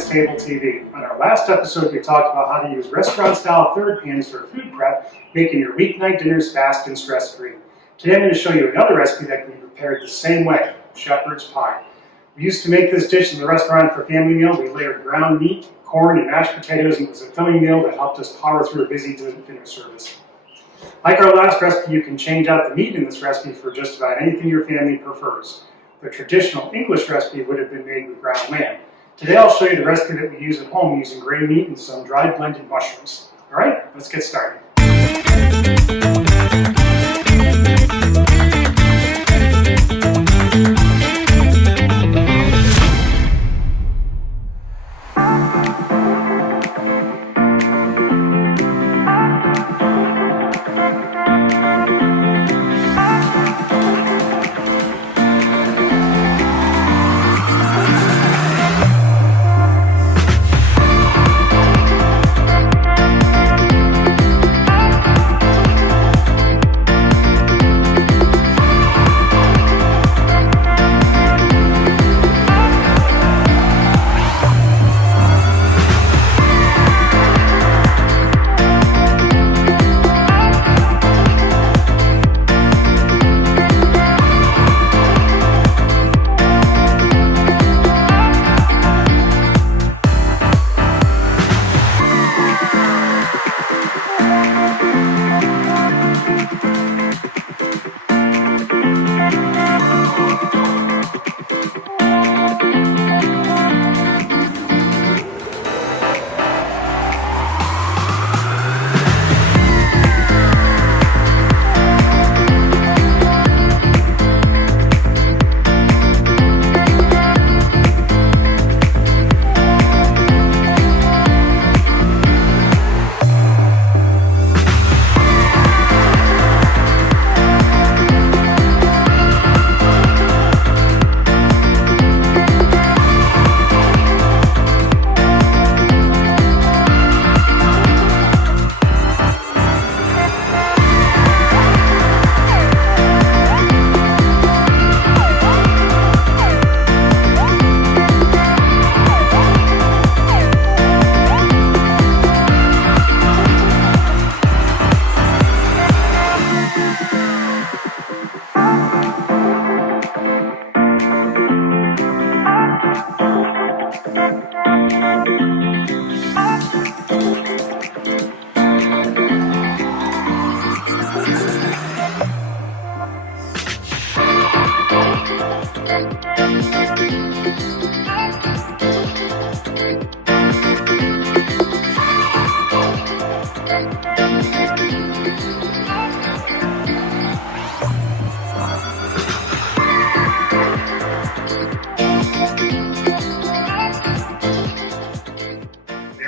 Harvest Table TV. On our last episode, we talked about how to use restaurant-style third pans for food prep, making your weeknight dinners fast and stress-free. Today I'm going to show you another recipe that can be prepared the same way, shepherd's pie. We used to make this dish in the restaurant for family meal. We layered ground meat, corn, and mashed potatoes, and it was a filling meal that helped us power through a busy dinner service. Like our last recipe, you can change out the meat in this recipe for just about anything your family prefers. The traditional English recipe would have been made with ground lamb. Today I'll show you the recipe that we use at home using gray meat and some dried blended mushrooms. Alright, let's get started.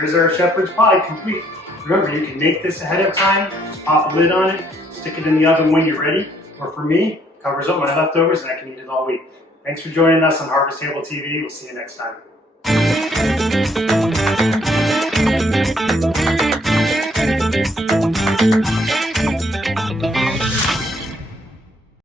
There's our shepherd's pie complete. Remember, you can make this ahead of time. Just pop a lid on it, stick it in the oven when you're ready. Or for me, covers up my leftovers and I can eat it all week. Thanks for joining us on Harvest Table TV. We'll see you next time.